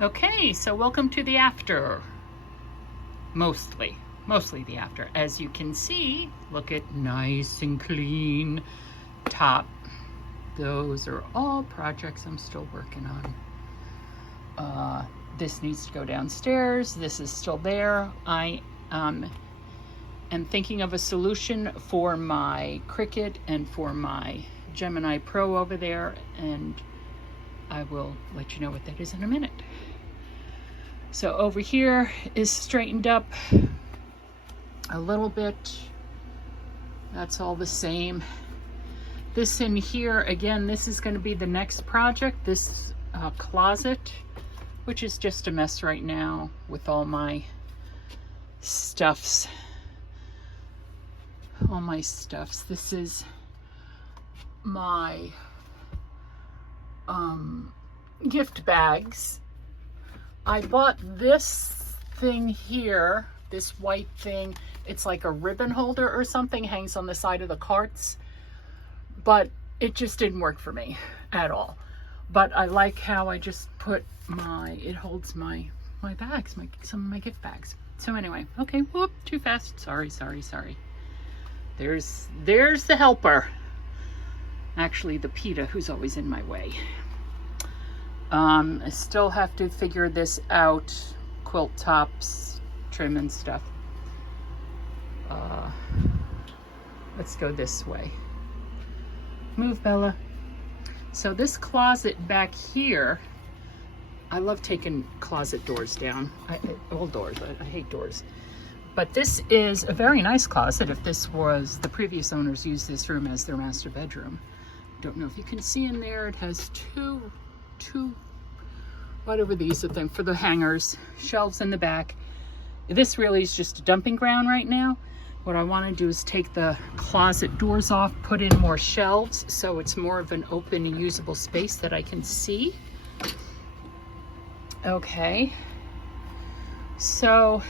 Okay, so welcome to the after. Mostly the after. As you can see, look at nice and clean top. Those are all projects I'm still working on. This needs to go downstairs. This is still there. I am thinking of a solution for my Cricut and for my Gemini Pro over there, and I will let you know what that is in a minute. So over here is straightened up a little bit. That's all the same. This in here, again, this is going to be the next project, this closet, which is just a mess right now with all my stuffs. This is my gift bags. I bought this thing here, this white thing. It's like a ribbon holder or something, hangs on the side of the carts, but it just didn't work for me at all. But I like how I just put it holds my bags, some of my gift bags. So anyway, okay, whoop, too fast. Sorry. There's the helper. Actually, the PETA who's always in my way. I still have to figure this out, quilt tops, trim and stuff. Let's go this way. Move, Bella. So this closet back here, I love taking closet doors down. All doors, I hate doors. But this is a very nice closet. If this was, the previous owners used this room as their master bedroom. Don't know if you can see in there, it has two whatever these are for the hangers, shelves in the back. This really is just a dumping ground right now. What I want to do is take the closet doors off, put in more shelves so it's more of an open and usable space that I can see. Okay, so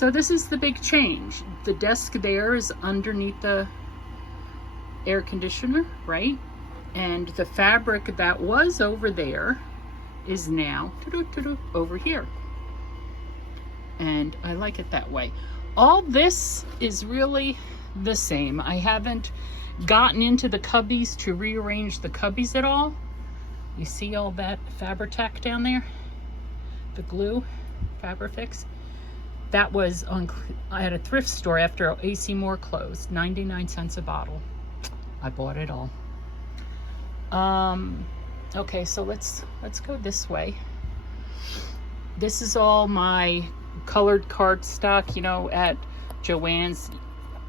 this is the big change. The desk there is underneath the air conditioner, right? And the fabric that was over there is now over here. And I like it that way. All this is really the same. I haven't gotten into the cubbies to rearrange the cubbies at all. You see all that Fabri-Tac down there? The glue, Fabri-Fix. That was at a thrift store after AC Moore closed, 99 cents a bottle. I bought it all. Okay, so let's go this way. This is all my colored cardstock, you know, at Joann's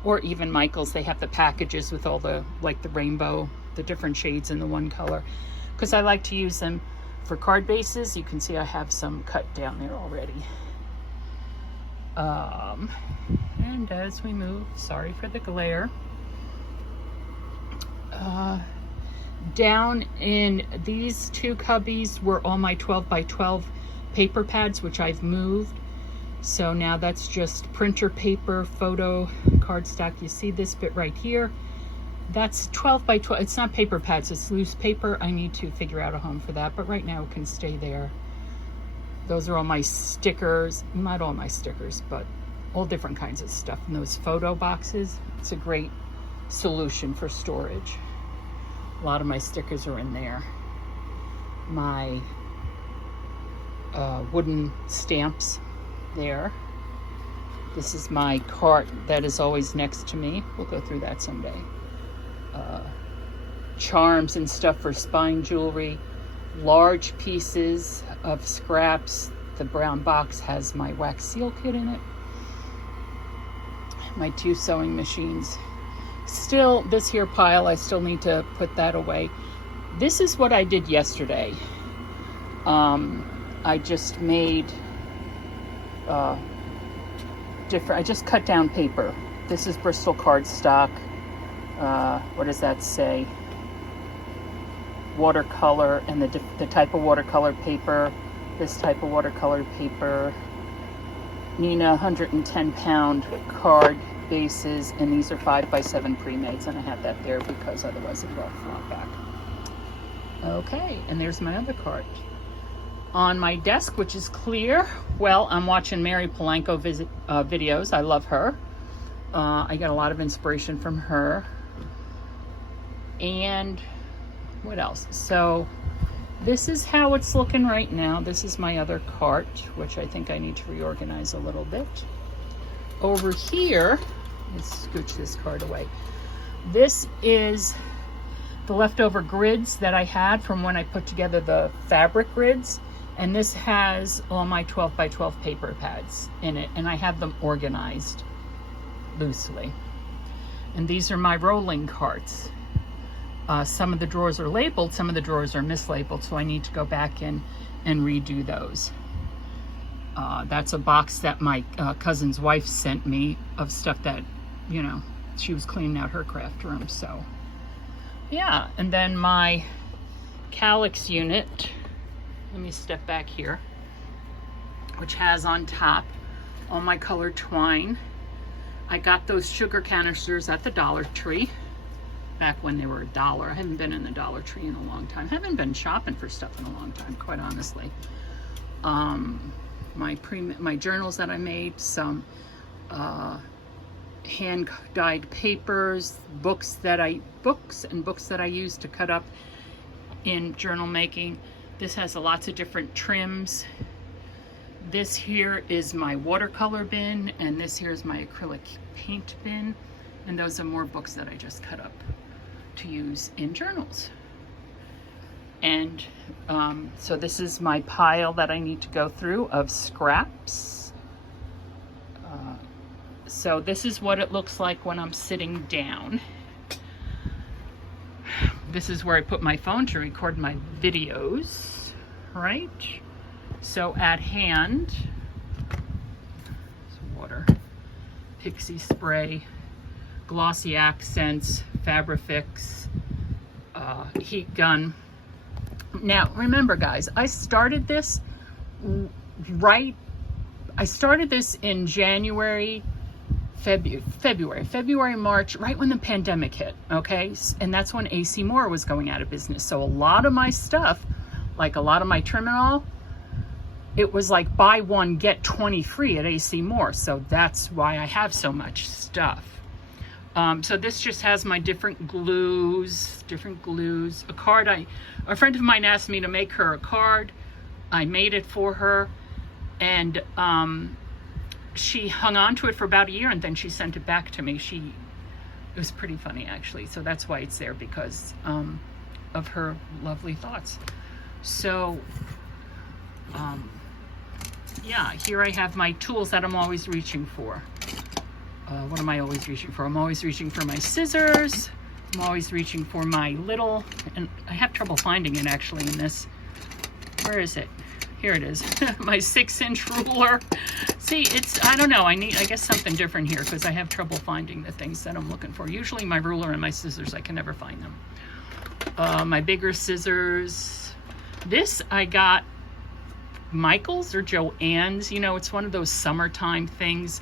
or even Michael's. They have the packages with all the, like the rainbow, the different shades in the one color, because I like to use them for card bases. You can see I have some cut down there already. And as we move, sorry for the glare, down in these two cubbies were all my 12 by 12 paper pads, which I've moved. So now that's just printer paper, photo cardstock. You see this bit right here? That's 12 by 12. It's not paper pads, it's loose paper. I need to figure out a home for that, but right now it can stay there. Those are all my stickers. Not all my stickers, but all different kinds of stuff in those photo boxes. It's a great solution for storage. A lot of my stickers are in there. My wooden stamps there. This is my cart that is always next to me. We'll go through that someday. Charms and stuff for spine jewelry. Large pieces of scraps. The brown box has my wax seal kit in it. My 2 sewing machines. Still, this here pile, I still need to put that away. This is what I did yesterday. I just made I just cut down paper. This is Bristol cardstock. What does that say? Watercolor, and the type of watercolor paper. This type of watercolor paper. Nina 110-pound card bases, and these are 5x7 pre-mades, and I have that there because otherwise it would all flop back. Okay, and there's my other cart. on my desk, which is clear, well, I'm watching Mary Polanco videos. I love her. I get a lot of inspiration from her. And what else? So this is how it's looking right now. This is my other cart, which I think I need to reorganize a little bit. Over here, let's scooch this cart away. This is the leftover grids that I had from when I put together the fabric grids. And this has all my 12 by 12 paper pads in it. And I have them organized loosely. And these are my rolling carts. Some of the drawers are labeled, some of the drawers are mislabeled, so I need to go back in and redo those. That's a box that my cousin's wife sent me of stuff that, you know, she was cleaning out her craft room, so. Yeah, and then my calyx unit, let me step back here, which has on top all my colored twine. I got those sugar canisters at the Dollar Tree back when they were $1. I haven't been in the Dollar Tree in a long time. I haven't been shopping for stuff in a long time, quite honestly. My journals that I made, some hand-dyed papers, books that I use to cut up in journal making. This has lots of different trims. This here is my watercolor bin, and this here is my acrylic paint bin. And those are more books that I just cut up to use in journals. And so this is my pile that I need to go through of scraps. So this is what it looks like when I'm sitting down. This is where I put my phone to record my videos, right? So at hand, some water, Pixie spray, glossy accents, Fabrifix, heat gun. Now remember guys, I started this in January, February, March, right when the pandemic hit, okay? And that's when AC Moore was going out of business. So a lot of my stuff, like a lot of my trim and all, it was like buy one, get 20 free at AC Moore. So that's why I have so much stuff. So this just has my different glues. A card, a friend of mine asked me to make her a card. I made it for her, and she hung on to it for about a year, and then she sent it back to me. It was pretty funny actually. So that's why it's there, because of her lovely thoughts. So yeah, here I have my tools that I'm always reaching for. What am I always reaching for? I'm always reaching for my scissors. I'm always reaching for my little, and I have trouble finding it actually in this. Where is it? Here it is. My 6-inch ruler. See, I don't know, I guess something different here, because I have trouble finding the things that I'm looking for. Usually my ruler and my scissors, I can never find them. My bigger scissors. This I got Michael's or Joann's. You know, it's one of those summertime things.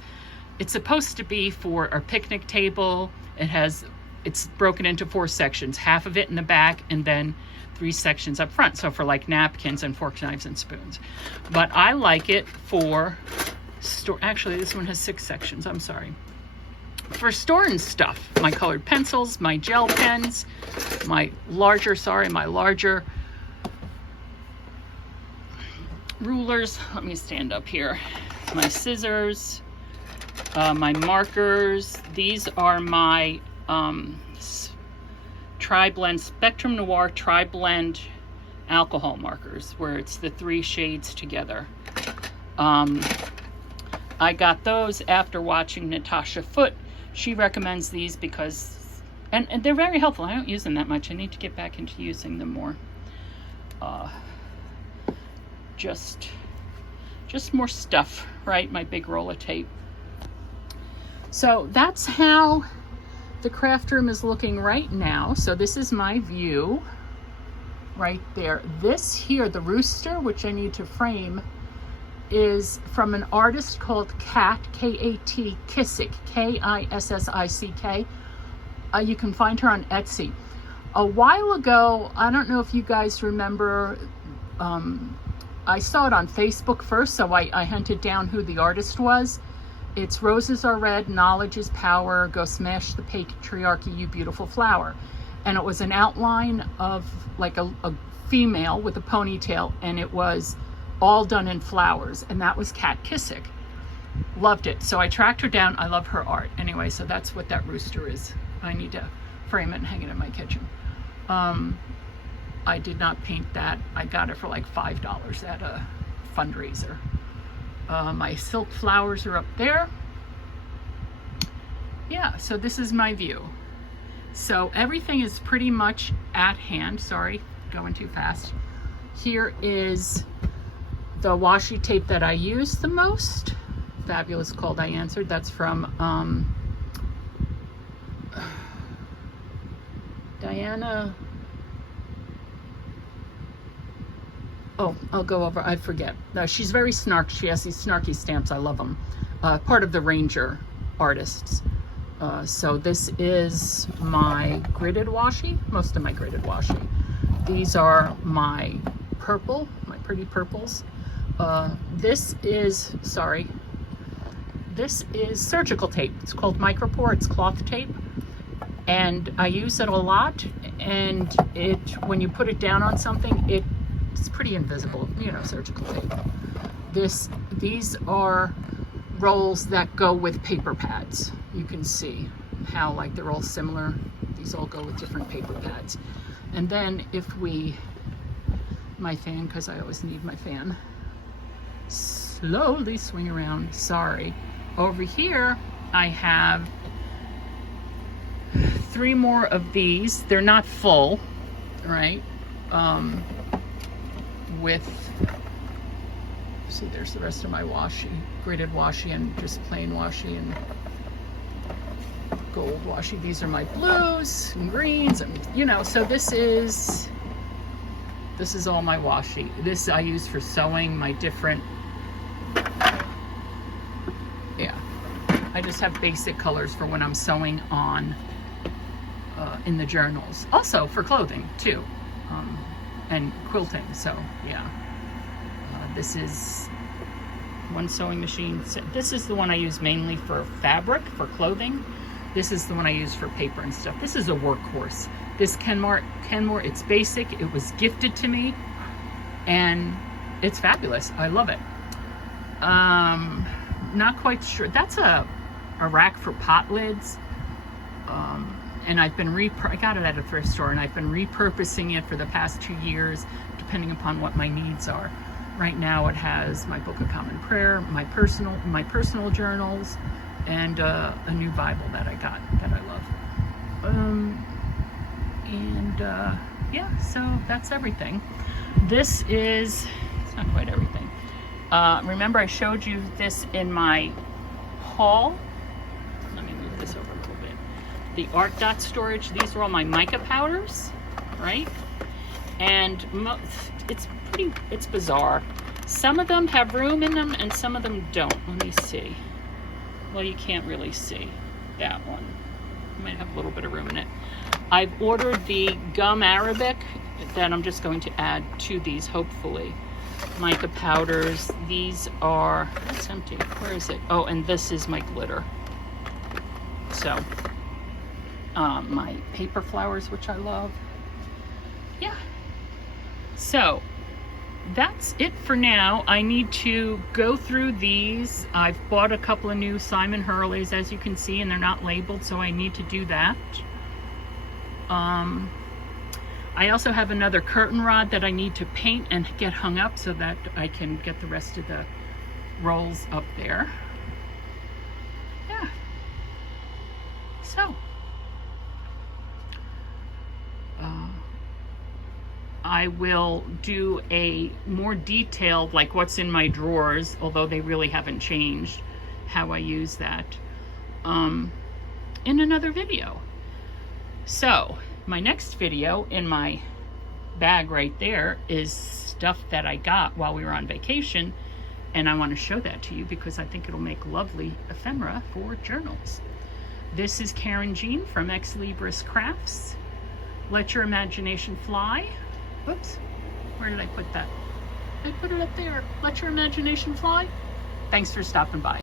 It's supposed to be for our picnic table. It's broken into 4 sections, half of it in the back and then 3 sections up front. So for like napkins and forks, knives, and spoons. But I like it for actually this one has 6 sections, I'm sorry. For storing stuff, my colored pencils, my gel pens, my larger rulers. Let me stand up here. My scissors, my markers. These are my Tri-Blend Spectrum Noir Tri-Blend alcohol markers, where it's the 3 shades together. I got those after watching Natasha Foote. She recommends these because, and they're very helpful. I don't use them that much. I need to get back into using them more. Just more stuff, right? My big roll of tape. So that's how the craft room is looking right now. So this is my view right there. This here, the rooster, which I need to frame, is from an artist called Kat, K-A-T, Kissick, K-I-S-S-I-C-K. You can find her on Etsy. A while ago, I don't know if you guys remember I saw it on Facebook first, so I hunted down who the artist was. It's Roses Are Red, Knowledge is Power, Go Smash the Patriarchy, You Beautiful Flower. And it was an outline of like a female with a ponytail, and it was all done in flowers, and that was Kat Kissick. Loved it. So I tracked her down. I love her art. Anyway, so that's what that rooster is. I need to frame it and hang it in my kitchen. I did not paint that. I got it for like $5 at a fundraiser. My silk flowers are up there. Yeah, so this is my view. So everything is pretty much at hand. Sorry, going too fast. Here is the washi tape that I use the most. Fabulous Called I Answered. That's from Diana. Oh, I'll go over. I forget. She's very snarky. She has these snarky stamps. I love them. Part of the Ranger artists. So this is my gridded washi. Most of my gridded washi. These are my purple, my pretty purples. This is, sorry, this is surgical tape. It's called Micropore. It's cloth tape. And I use it a lot. And when you put it down on something, it's pretty invisible, you know, surgical tape. These are rolls that go with paper pads. You can see how like they're all similar. These all go with different paper pads. And then if my fan, because I always need my fan, slowly swing around, sorry. Over here, I have 3 more of these. They're not full, right? See, there's the rest of my washi, gridded washi and just plain washi and gold washi. These are my blues and greens, and you know, so this is all my washi. This I use for sewing my different, yeah. I just have basic colors for when I'm sewing on in the journals. Also for clothing too, and quilting. So yeah, this is one sewing machine. This is the one I use mainly for fabric, for clothing. This is the one I use for paper and stuff. This is a workhorse. This Kenmore, it's basic. It was gifted to me, and it's fabulous. I love it. Not quite sure. That's a rack for pot lids. And I've been I got it at a thrift store, and I've been repurposing it for the past 2 years, depending upon what my needs are. Right now, it has my Book of Common Prayer, my personal journals, and a new Bible that I got that I love. Yeah, so that's everything. This is, it's not quite everything. Remember I showed you this in my haul. Let me move this over a little bit. The art dot storage, these are all my mica powders, right? And it's bizarre. Some of them have room in them and some of them don't. Let me see. Well, you can't really see that one. It might have a little bit of room in it. I've ordered the gum Arabic that I'm just going to add to these, hopefully. Mica powders. These are, it's empty. Where is it? Oh, and this is my glitter. So, my paper flowers, which I love. Yeah. So, that's it for now. I need to go through these. I've bought a couple of new Simon Hurleys, as you can see, and they're not labeled, so I need to do that. I also have another curtain rod that I need to paint and get hung up so that I can get the rest of the rolls up there. Yeah. So, I will do a more detailed, like what's in my drawers, although they really haven't changed, how I use that, in another video. So, my next video in my bag right there is stuff that I got while we were on vacation, and I want to show that to you because I think it'll make lovely ephemera for journals. This is Karynjean from Ex Libris Crafts. Let your imagination fly. Oops, where did I put that? I put it up there. Let your imagination fly. Thanks for stopping by.